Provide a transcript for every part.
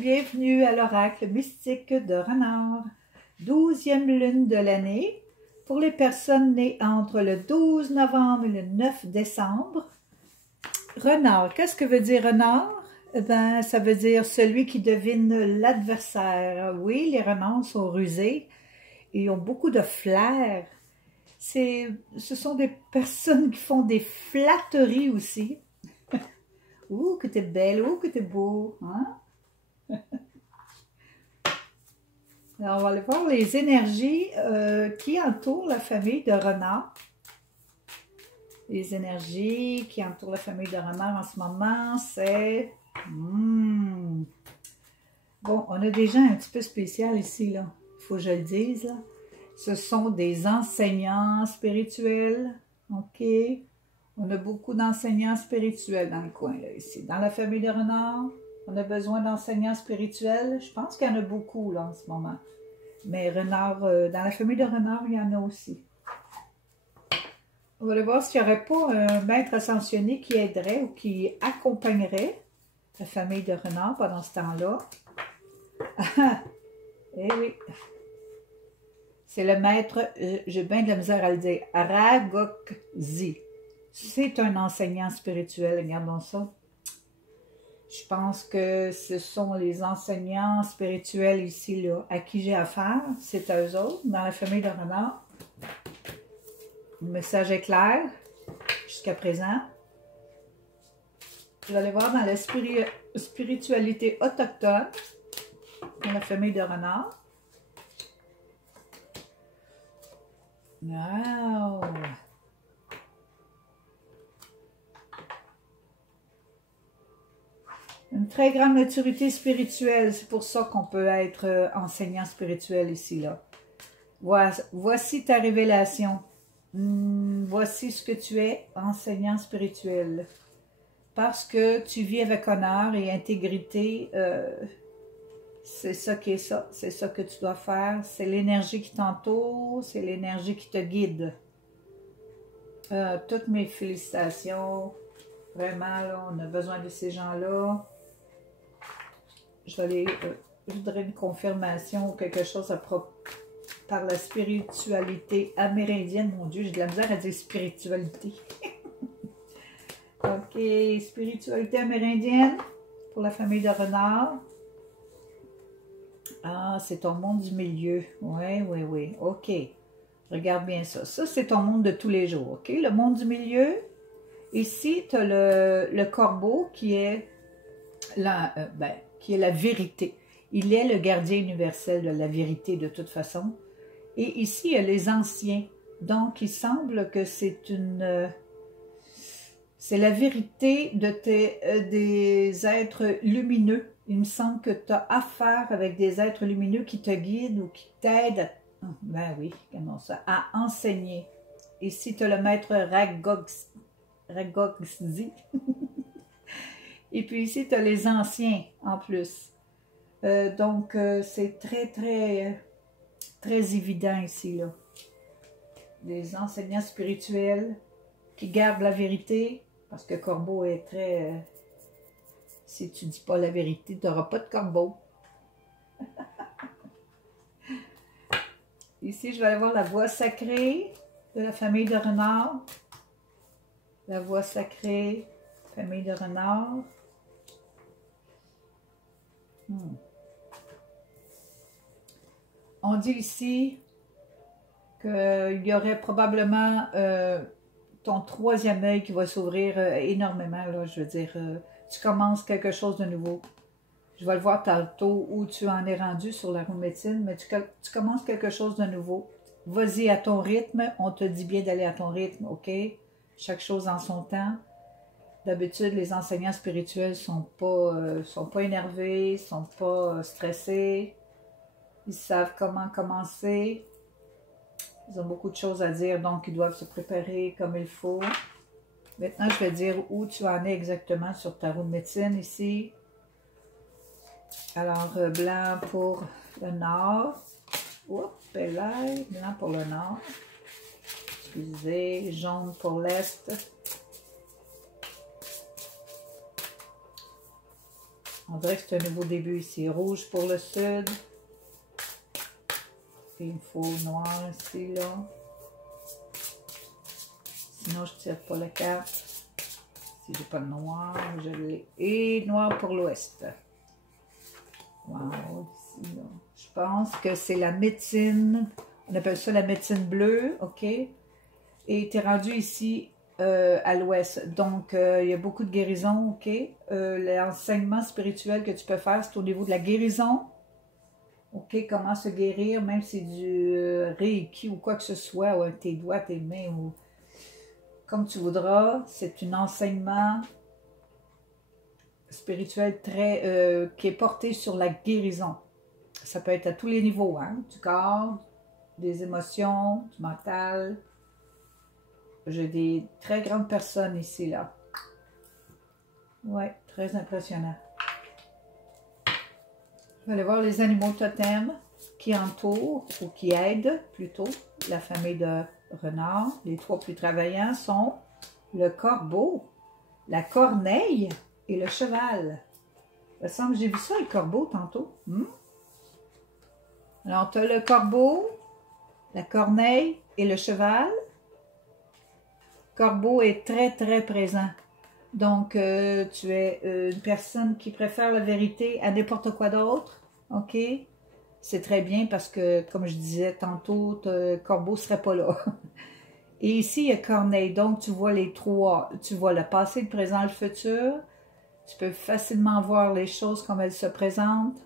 bienvenue à l'oracle mystique de Renard, 12e lune de l'année, pour les personnes nées entre le 12 novembre et le 9 décembre. Renard, qu'est-ce que veut dire renard? Eh bien, ça veut dire celui qui devine l'adversaire. Oui, les renards sont rusés et ont beaucoup de flair. Ce sont des personnes qui font des flatteries aussi. Ouh, que t'es belle, ouh, que t'es beau, hein? Alors, on va aller voir les énergies qui entourent la famille de Renard. Les énergies qui entourent la famille de Renard en ce moment, c'est... Bon, on a des gens un petit peu spéciaux ici, là. Il faut que je le dise, là. Ce sont des enseignants spirituels, OK? On a beaucoup d'enseignants spirituels dans le coin, là, ici. Dans la famille de Renard, on a besoin d'enseignants spirituels. Je pense qu'il y en a beaucoup, là, en ce moment. Mais Renard, dans la famille de Renard, il y en a aussi. On va aller voir s'il n'y aurait pas un maître ascensionné qui aiderait ou qui accompagnerait la famille de Renard pendant ce temps-là. Eh oui. C'est le maître, j'ai bien de la misère à le dire, Ragokzi. C'est un enseignant spirituel, regardons ça. Je pense que ce sont les enseignants spirituels ici, là, à qui j'ai affaire. C'est à eux autres, dans la famille de Renard. Le message est clair, jusqu'à présent. Vous allez voir dans la spiritualité autochtone, dans la famille de Renard. Wow! Une très grande maturité spirituelle, c'est pour ça qu'on peut être enseignant spirituel ici, là. Voici ta révélation. Voici ce que tu es, enseignant spirituel. Parce que tu vis avec honneur et intégrité, c'est ça qui est ça. C'est ça que tu dois faire. C'est l'énergie qui t'entoure, c'est l'énergie qui te guide. Toutes mes félicitations. Vraiment, là, on a besoin de ces gens-là. Je voudrais une confirmation ou quelque chose par la spiritualité amérindienne. Mon Dieu, j'ai de la misère à dire spiritualité. OK, spiritualité amérindienne pour la famille de Renard. Ah, c'est ton monde du milieu. Oui, oui, oui. OK. Regarde bien ça. Ça, c'est ton monde de tous les jours. OK, le monde du milieu. Ici, tu as le corbeau qui est qui est la vérité. Il est le gardien universel de la vérité de toute façon. Et ici, il y a les anciens. Donc, il semble que c'est c'est la vérité des êtres lumineux. Il me semble que tu as affaire avec des êtres lumineux qui te guident ou qui t'aident à enseigner. Ici, tu as le maître Ragokzi. Et puis ici, tu as les anciens en plus. Donc, c'est très, très, très évident ici, là. Des enseignants spirituels qui gardent la vérité, parce que Corbeau est très... si tu ne dis pas la vérité, tu n'auras pas de Corbeau. Ici, je vais aller voir la voix sacrée de la famille de Renard. La voix sacrée, famille de Renard. On dit ici qu'il y aurait probablement ton troisième œil qui va s'ouvrir énormément. Là, je veux dire, tu commences quelque chose de nouveau. Je vais le voir tantôt où tu en es rendu sur la roue de médecine, mais tu commences quelque chose de nouveau. Vas-y à ton rythme. On te dit bien d'aller à ton rythme, OK? Chaque chose en son temps. D'habitude, les enseignants spirituels sont pas énervés, sont pas stressés. Ils savent comment commencer. Ils ont beaucoup de choses à dire, donc ils doivent se préparer comme il faut. Maintenant, je vais dire où tu en es exactement sur ta roue de médecine ici. Alors, blanc pour le nord. Oups, là, blanc pour le nord. Excusez, jaune pour l'est. On dirait que c'est un nouveau début ici. Rouge pour le sud. Et il me faut noir ici, là. Sinon, je ne tire pas la carte. Si j'ai pas de noir, je l'ai. Et noir pour l'ouest. Wow, ici, là. Je pense que c'est la médecine. On appelle ça la médecine bleue, OK? Et tu es rendu ici à l'ouest. Donc, il y a beaucoup de guérison, OK? L'enseignement spirituel que tu peux faire, c'est au niveau de la guérison. OK? Comment se guérir, même si c'est du Reiki ou quoi que ce soit, ou tes doigts, tes mains, ou comme tu voudras. C'est un enseignement spirituel très qui est porté sur la guérison. Ça peut être à tous les niveaux, hein? Du corps, des émotions, du mental. J'ai des très grandes personnes ici, là. Ouais, très impressionnant. Je vais aller voir les animaux totems qui entourent ou qui aident plutôt la famille de renards. Les trois plus travaillants sont le corbeau, la corneille et le cheval. Il me semble que j'ai vu ça, le corbeau, tantôt. Alors, tu as le corbeau, la corneille et le cheval. Corbeau est très, très présent. Donc, tu es une personne qui préfère la vérité à n'importe quoi d'autre. OK? C'est très bien parce que, comme je disais tantôt, Corbeau ne serait pas là. Et ici, il y a Corneille. Donc, tu vois les trois. Tu vois le passé, le présent, le futur. Tu peux facilement voir les choses comme elles se présentent.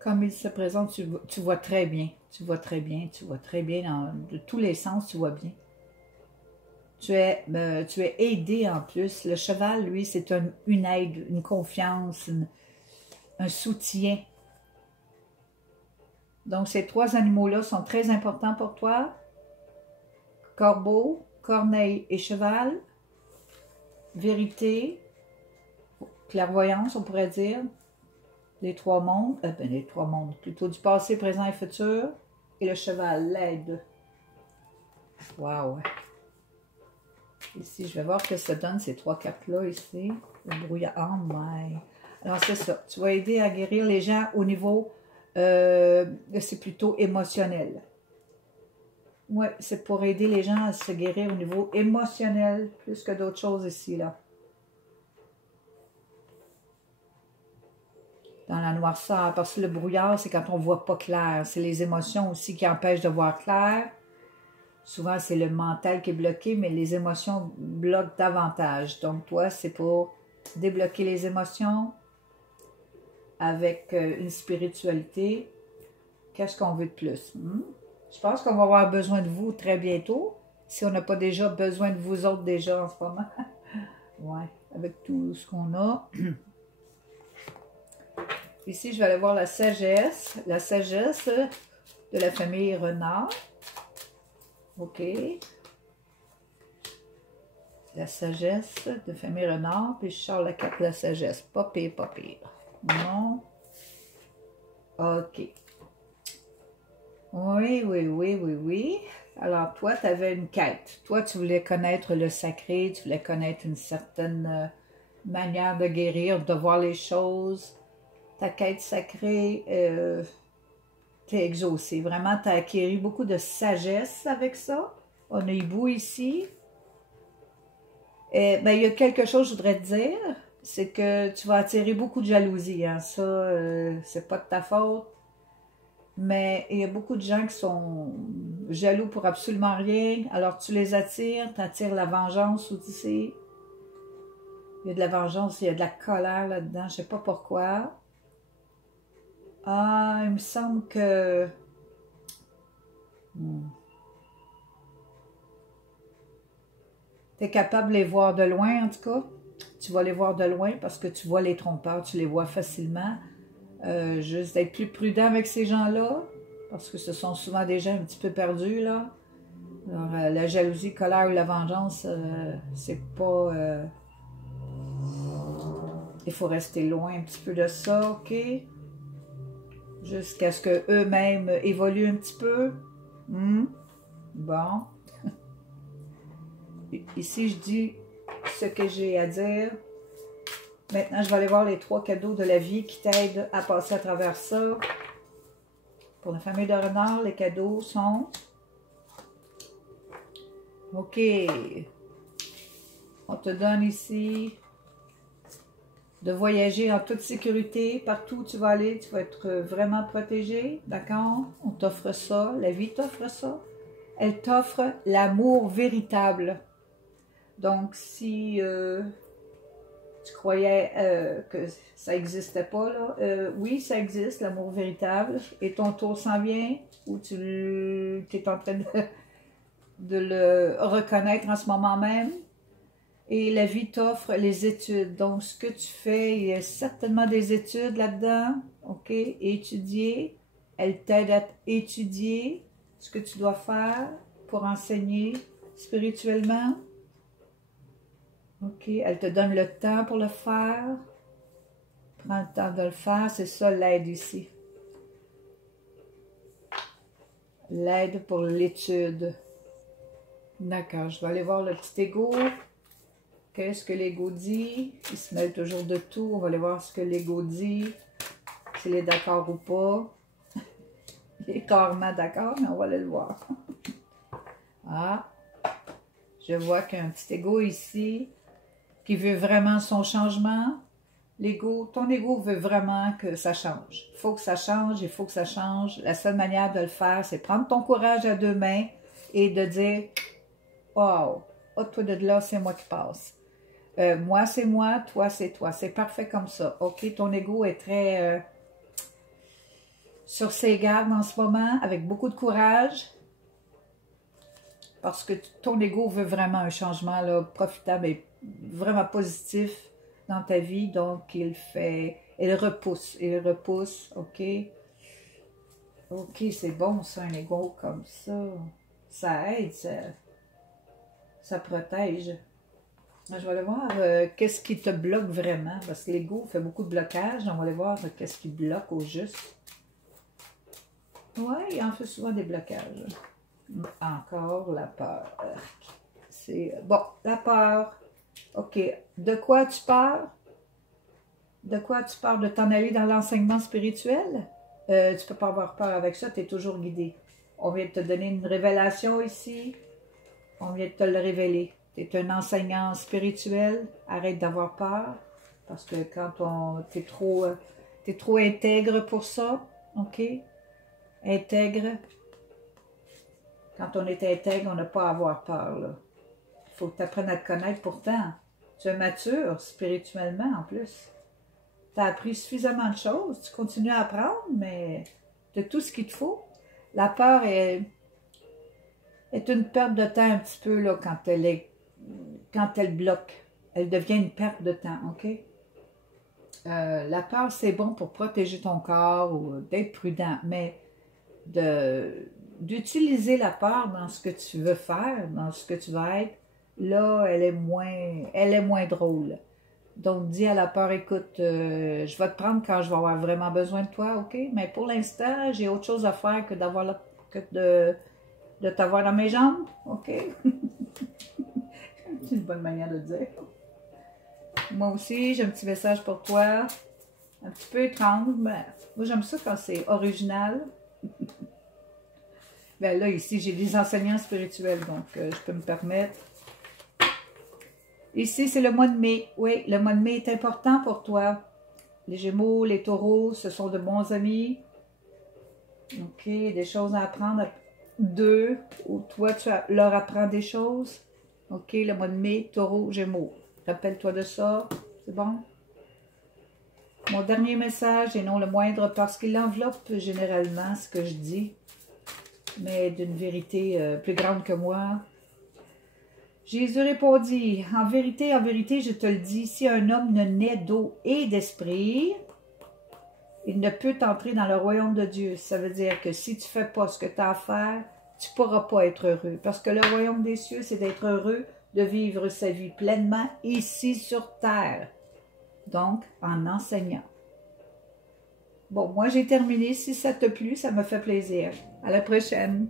Comme ils se présentent, tu vois très bien. Tu vois très bien. Tu vois très bien. De tous les sens, tu vois bien. Tu es aidé en plus. Le cheval, lui, c'est une aide, une confiance, un soutien. Donc, ces trois animaux-là sont très importants pour toi. Corbeau, corneille et cheval. Vérité, clairvoyance, on pourrait dire. Les trois mondes, les trois mondes, plutôt du passé, présent et futur. Et le cheval, l'aide. Wow! Ici, je vais voir ce que ça donne, ces trois cartes-là, ici. Le brouillard. Oh my! Alors, c'est ça. Tu vas aider à guérir les gens au niveau, c'est plutôt émotionnel. Oui, c'est pour aider les gens à se guérir au niveau émotionnel, plus que d'autres choses ici, là. Dans la noirceur, parce que le brouillard, c'est quand on ne voit pas clair. C'est les émotions aussi qui empêchent de voir clair. Souvent, c'est le mental qui est bloqué, mais les émotions bloquent davantage. Donc, toi, c'est pour débloquer les émotions avec une spiritualité. Qu'est-ce qu'on veut de plus? Je pense qu'on va avoir besoin de vous très bientôt, si on n'a pas déjà besoin de vous autres déjà en ce moment. Ouais, avec tout ce qu'on a. Ici, je vais aller voir la sagesse de la famille Renard. OK. La sagesse de famille Renard, puis je sors la carte de la sagesse. Pas pire, pas pire. Non. OK. Oui. Alors, toi, tu avais une quête. Toi, tu voulais connaître le sacré, tu voulais connaître une certaine manière de guérir, de voir les choses. Ta quête sacrée, t'es exaucée. Vraiment, tu as acquis beaucoup de sagesse avec ça. On a hibou ici. Ben, il y a quelque chose que je voudrais te dire, c'est que tu vas attirer beaucoup de jalousie. Hein. Ça, c'est pas de ta faute. Mais il y a beaucoup de gens qui sont jaloux pour absolument rien. Alors tu les attires, tu attires la vengeance aussi. Il y a de la vengeance, il y a de la colère là-dedans, je ne sais pas pourquoi. Ah, il me semble que... Tu es capable de les voir de loin, en tout cas. Tu vas les voir de loin parce que tu vois les trompeurs, tu les vois facilement. Juste d'être plus prudent avec ces gens-là, parce que ce sont souvent des gens un petit peu perdus, là. Alors, la jalousie, colère ou la vengeance, c'est pas... il faut rester loin un petit peu de ça, OK? Jusqu'à ce qu'eux-mêmes évoluent un petit peu. Bon. Ici, je dis ce que j'ai à dire. Maintenant, je vais aller voir les 3 cadeaux de la vie qui t'aident à passer à travers ça. Pour la famille de renard, les cadeaux sont... OK. On te donne ici de voyager en toute sécurité. Partout où tu vas aller, tu vas être vraiment protégé. D'accord? On t'offre ça. La vie t'offre ça. Elle t'offre l'amour véritable. Donc, si tu croyais que ça n'existait pas, là, oui, ça existe, l'amour véritable. Et ton tour s'en vient, ou tu es en train de le reconnaître en ce moment même. Et la vie t'offre les études. Donc, ce que tu fais, il y a certainement des études là-dedans. OK? Étudier. Elle t'aide à étudier ce que tu dois faire pour enseigner spirituellement. OK? Elle te donne le temps pour le faire. Prends le temps de le faire. C'est ça l'aide ici. L'aide pour l'étude. D'accord. Je vais aller voir le petit ego. Qu'est-ce que l'ego dit? Il se mêle toujours de tout. On va aller voir ce que l'ego dit. S'il est d'accord ou pas. Il est carrément d'accord, mais on va aller le voir. Ah, je vois qu'il y a un petit ego ici qui veut vraiment son changement. L'ego, ton ego veut vraiment que ça change. Il faut que ça change, il faut que ça change. La seule manière de le faire, c'est prendre ton courage à 2 mains et de dire « Wow, toi de là, c'est moi qui passe. Moi, c'est moi, toi, c'est toi. C'est parfait comme ça. OK, ton ego est très sur ses gardes en ce moment, avec beaucoup de courage. Parce que ton ego veut vraiment un changement là, profitable et vraiment positif dans ta vie. Donc, il repousse, OK? OK, c'est bon ça, un ego comme ça. Ça aide, ça protège. Je vais aller voir qu'est-ce qui te bloque vraiment, parce que l'ego fait beaucoup de blocage. On va aller voir qu'est-ce qui bloque au juste. Oui, il en fait souvent des blocages. Encore la peur. C'est bon, la peur. OK. De quoi tu pars? De quoi tu pars? De t'en aller dans l'enseignement spirituel? Tu ne peux pas avoir peur avec ça, tu es toujours guidé. On vient de te donner une révélation ici. On vient de te le révéler. Tu es un enseignant spirituel. Arrête d'avoir peur. Parce que quand tu es trop intègre pour ça. OK? Intègre. Quand on est intègre, on n'a pas à avoir peur. Il faut que tu apprennes à te connaître pourtant. Tu es mature spirituellement en plus. Tu as appris suffisamment de choses. Tu continues à apprendre, mais de tout ce qu'il te faut. La peur est une perte de temps un petit peu là, quand elle bloque. Elle devient une perte de temps, OK? La peur, c'est bon pour protéger ton corps ou d'être prudent, mais d'utiliser la peur dans ce que tu veux faire, dans ce que tu vas être, là, elle est moins drôle. Donc, dis à la peur, écoute, je vais te prendre quand je vais avoir vraiment besoin de toi, OK? Mais pour l'instant, j'ai autre chose à faire que de t'avoir dans mes jambes, OK? C'est une bonne manière de le dire. Moi aussi, j'ai un petit message pour toi. Un petit peu étrange, mais moi, j'aime ça quand c'est original. Ben là, ici, j'ai des enseignants spirituels, donc je peux me permettre. Ici, c'est le mois de mai. Oui, le mois de mai est important pour toi. Les Gémeaux, les Taureaux, ce sont de bons amis. OK, des choses à apprendre d'eux, ou toi, tu leur apprends des choses. OK, le mois de mai, Taureau, Gémeaux. Rappelle-toi de ça. C'est bon? Mon dernier message, et non le moindre, parce qu'il enveloppe généralement ce que je dis, mais d'une vérité plus grande que moi. Jésus répondit, en vérité, je te le dis, si un homme ne naît d'eau et d'esprit, il ne peut entrer dans le royaume de Dieu. Ça veut dire que si tu ne fais pas ce que tu as à faire, tu ne pourras pas être heureux. Parce que le royaume des cieux, c'est d'être heureux, de vivre sa vie pleinement ici sur terre. Donc, en enseignant. Bon, moi j'ai terminé. Si ça t'a plu, ça me fait plaisir. À la prochaine.